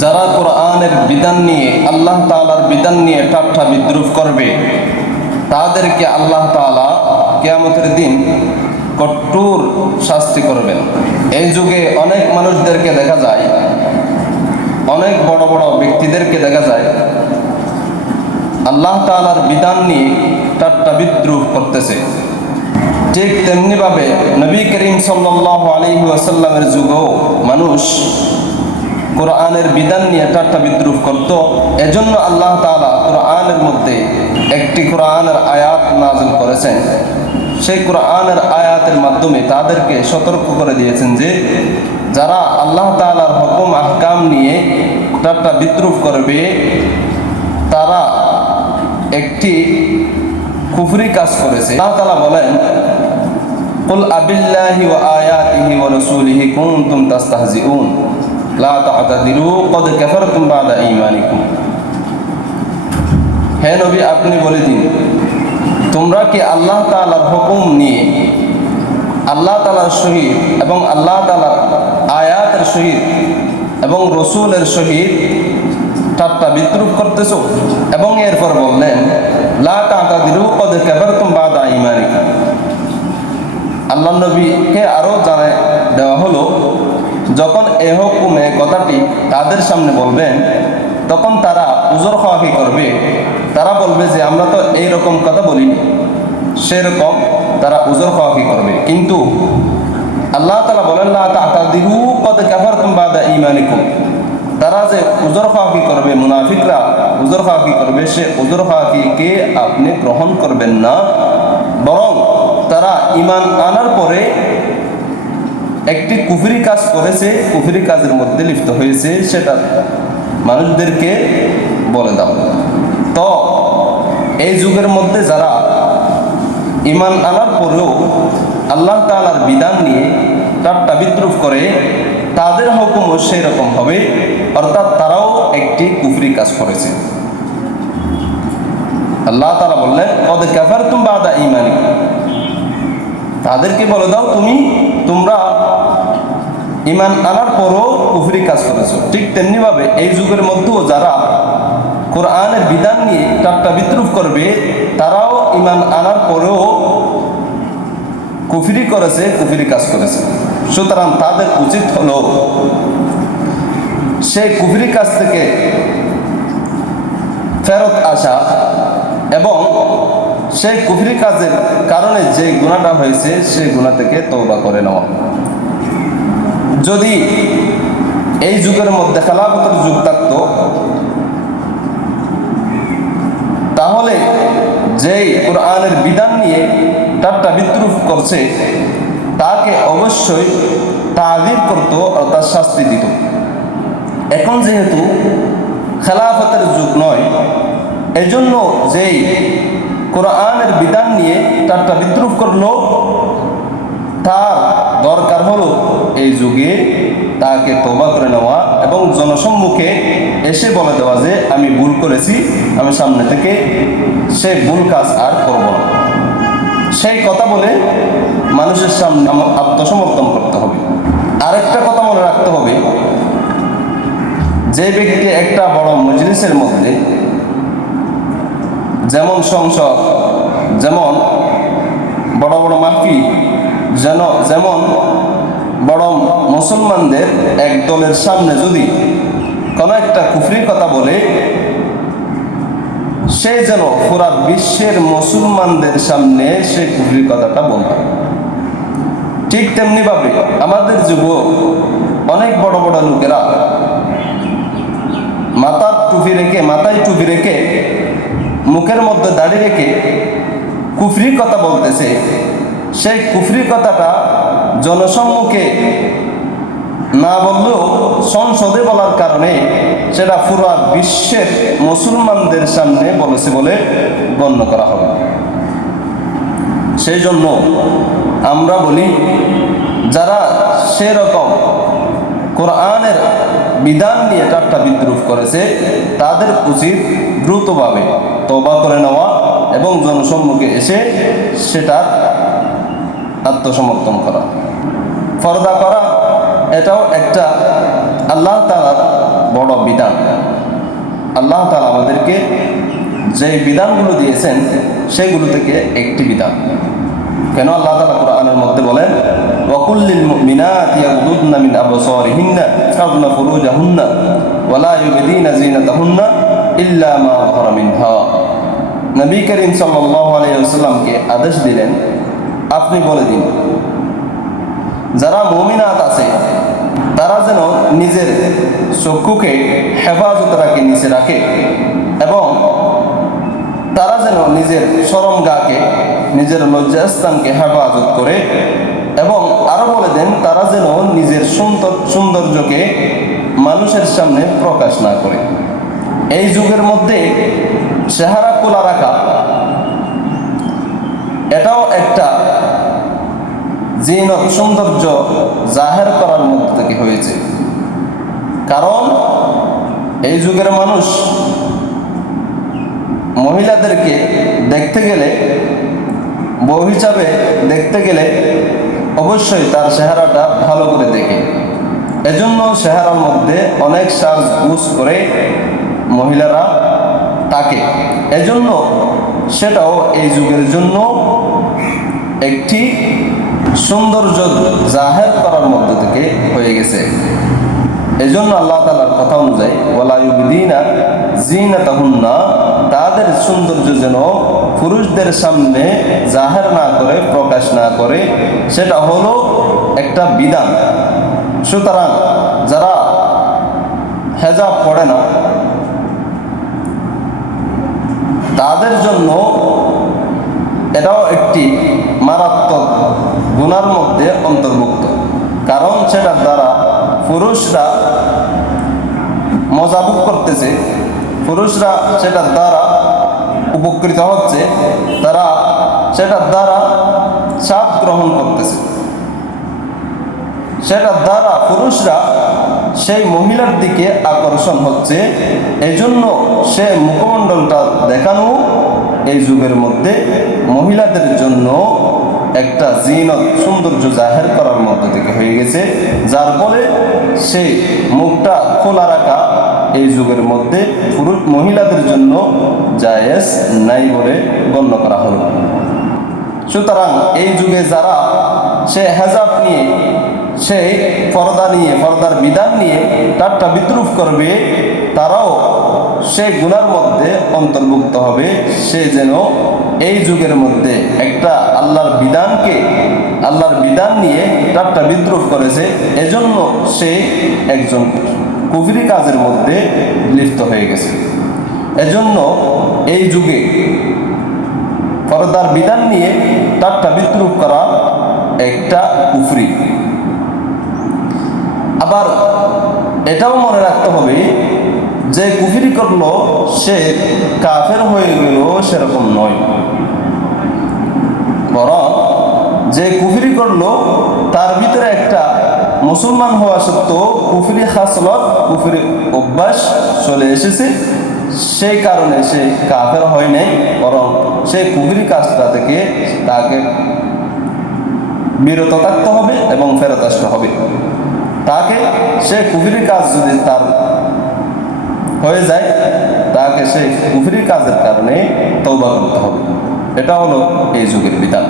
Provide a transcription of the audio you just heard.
যারা কোরআনের বিধান নিয়ে আল্লাহ তাআলার বিধান নিয়ে ঠাট্টা বিদ্রুপ করবে তাদেরকে আল্লাহ তাআলা কিয়ামতের দিন কঠোর শাস্তি করবেন। এই যুগে অনেক মানুষদেরকে দেখা যায়, অনেক বড় বড় ব্যক্তিদেরকে দেখা যায় আল্লাহ তাআলার বিধান নিয়ে ঠাট্টা বিদ্রুপ করতেছে। ঠিক তেমনিভাবে নবী করিম সাল্লাল্লাহু আলাইহি ওয়াসাল্লামের যুগেও মানুষ কোরআনের বিধান নিয়ে ঠাট্টা বিদ্রুপ করত। এজন্য আল্লাহ তাআলা কোরআনের মধ্যে একটি কোরআনের আয়াত নাযিল করেছেন। সেই কোরআনের আয়াতের মাধ্যমে তাদেরকে সতর্ক করে দিয়েছেন যে যারা আল্লাহ তাআলার হুকুম আহকাম নিয়ে ঠাট্টা বিদ্রুপ করবে তারা একটি কুফরি কাজ করেছে। আল্লাহ তাআলা বলেন, কুল আবিল্লাহি ওয়া আয়াতিহি ওয়া রাসূলিহি কুনতুম তাস্তাহজিউন লা তা'তাদিরু ক্বাদ কাফারতুম বা'দা ঈমানিকুম। হে নবী, আপনি বলে দিন, তোমরা কি আল্লাহ তাআলার হুকুম নিয়ে আল্লাহ তাআলার সহিত এবং আল্লাহ তাআলার আয়াতের সহিত এবং রাসূলের সহিত ঠাট্টা বিদ্রুপ করতেছো? এবং এরপর বললেন, লা তা'তাদিরু ক্বাদ কাফারতুম বা'দা ঈমানিকুম। আল্লাহ নবীকে আরো জানায় দেওয়া হলো, যখন এ হুকুমে কথাটি তাদের সামনে বলবেন তখন তারা উজর খাওয়াকি করবে। তারা বলবে যে আমরা তো এইরকম কথা বলিনি, সেরকম তারা উজর খাওয়াকি করবে। কিন্তু আল্লাহ তাআলা বলেন, লা তা'তাদিরু ক্বাদ কাফারতুম বা'দা ঈমানিকুম। তারা যে উজর খাওয়াকি করবে, মুনাফিকরা উজর খাওয়াকি করবে, সে উজর খাওয়াকিকে আপনি গ্রহণ করবেন না, বরং তারা ঈমান আনার পরে একটি কুফরি কাজ করেছে, কুফরি কাজের মধ্যে লিপ্ত হয়েছে, সেটা মানুষদেরকে বলে দাও। তো এই যুগের মধ্যে যারা ঈমান আনার পরেও আল্লাহ তাআলার বিধান নিয়ে ঠাট্টা বিদ্রুপ করে তাদের হুকুমও সেই রকম হবে, অর্থাৎ তারাও একটি কুফরি কাজ করেছে। আল্লাহ তাআলা বললেন, ক্বাদ কাফারতুম বা'দা ঈমানিকুম। তাদেরকে বলে দাও, তোমরা ঈমান আনার পরও কুফরি কাজ করেছো। ঠিক তেমনিভাবে এই যুগের মধ্যেও যারা কোরআনের বিধান নিয়ে ঠাট্টা বিদ্রুপ করবে তারাও ঈমান আনার পরেও কুফরি করেছে, কুফরি কাজ করেছে। সুতরাং তাদের উচিত হলো সেই কুফরি কাজ থেকে ফেরত আসা এবং সেই কুফরি কাজের কারণে যে গুনাহটা হয়েছে সেই গুনাহ থেকে তওবা করে নেওয়া। যদি এই যুগের মধ্যে খেলাফতের যুগ থাকতো তাহলে যেই কোরআনের বিধান নিয়ে ঠাট্টা বিদ্রুপ করছে তাকে অবশ্যই তাযীর করত, অর্থাৎ শাস্তি দিত। এখন যেহেতু খেলাফতের যুগ নয়, এজন্য যেই কোরআনের বিধান নিয়ে ঠাট্টা বিদ্রুপ করলো তার দরকার হলো এই যুগে তাকে তওবা করে নেওয়া এবং জনসম্মুখে এসে বলে দেওয়া যে আমি ভুল করেছি, আমি সামনে থেকে সেই ভুল কাজ আর করব না। সেই কথা বলে মানুষের সামনে আত্মসমর্পণ করতে হবে। আরেকটা কথা মনে রাখতে হবে, যে ব্যক্তি একটা বড় মজলিসের মধ্যে, যেমন সংসদ, যেমন বড় বড় মাহফিল, যেমন বড় মুসলমানদের এক দলের সামনে যদি কোনো একটা কুফরির কথা বলে, সে যেন পুরা বিশ্বের মুসলমানদের সামনে সেই কুফরির কথাটা বলবে। ঠিক তেমনিভাবে আমাদের যুব অনেক বড় বড় লোকেরা মাথায় টুপি রেখে মুখের মধ্যে দাড়ি রেখে কুফরি কথা বলতেছে। সেই কুফরি কথাটা জনসম্মুখে না বললেও সংসদে বলার কারণে সেটা পুরো বিশ্বের মুসলমানদের সামনে বলেছে বলে গণ্য করা হবে। সেই জন্য আমরা বলি, যারা সেরকম কোরআনের বিধান নিয়ে ঠাট্টা বিদ্রুপ করেছে তাদের উচিত দ্রুতভাবে তওবা করে নেওয়া এবং জনসম্মুখে এসে সেটা আত্মসমর্পণ করা। পর্দা করা এটাও একটা আল্লাহ তাআলার বড় বিধান। আল্লাহ তাআলা আমাদেরকে যে বিধানগুলো দিয়েছেন সেগুলো থেকে একটি বিধান। কেন আল্লাহ তাআলা কোরআনের মধ্যে বলেন, ওয়াকুল লিল মুমিনাতি ইয়াগুদুদনা মিন আবসারিহিন্না ওয়াহফাযনা ফুরুজাহুন্না ওয়ালা ইউবদিনা যিনাতাহুন্না ইল্লা মা যাহারা মিনহা। নবী করিম সাল্লাল্লাহু আলাইহি ওয়াসাল্লামকে আদেশ দিলেন, আপনি বলে দিন যারা মুমিনাত আছে তারা যেন নিজের চক্ষুকে হেফাজত রাখে, নিচে রাখে, এবং তারা যেন নিজের শরমগাহকে, নিজের লজ্জাস্থানকে হেফাজত করে, এবং আরো বলে দেন তারা যেন নিজের সৌন্দর্যকে মানুষের সামনে প্রকাশ না করে। এই যুগের মধ্যে চেহারা খোলা রাখা এটাও একটা জিনত, সৌন্দর্য জাহের করার মধ্যে থেকে হয়েছে। কারণ এই যুগের মানুষ মহিলাদেরকে দেখতে গেলে, বউ হিসাবে দেখতে গেলে অবশ্যই তার চেহারাটা ভালো করে দেখে। এজন্য চেহারার মধ্যে অনেক সাজগোজ করে মহিলারা থাকে। এজন্য সেটাও এই যুগের জন্য একটি সৌন্দর্য জাহের করার মধ্যে থেকে হয়ে গেছে। এজন্য আল্লাহ তাআলার কথা অনুযায়ী ওয়ালা ইউবদিনা যিনাতাহুন্না, তাদের সৌন্দর্য যেন পুরুষদের সামনে জাহের না করে, প্রকাশ না করে, সেটা হলো একটা বিধান। সুতরাং যারা হেজাব পড়ে না তাদের জন্য এটাও একটি মারাত্মক গুনার মধ্যে অন্তর্ভুক্ত। কারণ সেটার দ্বারা পুরুষরা মজা ভোগ করতেছে, পুরুষরা সেটার দ্বারা উপকৃত হচ্ছে, তারা সেটার দ্বারা স্বাদ গ্রহণ করতেছে, সেটার দ্বারা পুরুষরা সেই মহিলার দিকে আকর্ষণ হচ্ছে। এজন্য সে মুখমণ্ডলটা দেখানো এই যুগের মধ্যে মহিলাদের জন্য একটা জিনত, সৌন্দর্য জাহের করার মধ্যে থেকে হয়ে গেছে, যার ফলে সেই মুখটা খোলা রাখা এই যুগের মধ্যে পুরুষ মহিলাদের জন্য জায়েজ নাই বলে গণ্য করা হলো। সুতরাং এই যুগে যারা সে হেজাব নিয়ে, সে পর্দা নিয়ে, পর্দার বিধান নিয়ে ঠাট্টা বিদ্রুপ করবে, তারাও সে গুনার মধ্যে অন্তর্ভুক্ত হবে। সে যেন এই যুগের মধ্যে একটা আল্লাহর বিধান নিয়ে ঠাট্টা বিদ্রুপ করেছে, এজন্য সে একজন কুফরি কাজের মধ্যে লিপ্ত হয়ে গেছে। এজন্য এই যুগে পর্দার বিধান নিয়ে ঠাট্টা বিদ্রুপ করা একটা কুফরি। আবার এটাও মনে রাখতে হবে যে কুফরি করলো সে কাফের হয়ে গেল সেরকম নয়, বরং যে কুফরি করলো তার ভিতরে একটা মুসলমান হওয়া সত্ত্বেও কুফরি খাসলত, কুফরি অভ্যাস চলে এসেছে, সেই কারণে সে কাফের হয় নাই, বরং সে কুফরি কাজটা থেকে তাকে বিরত থাকতে হবে এবং ফেরত আসতে হবে। তাকে সে কুফরি কাজ যদি তার হয়ে যায়, তাকে সেই কুফরি কাজের কারণে তওবা করতে হবে। এটা হলো এই যুগের বিধান।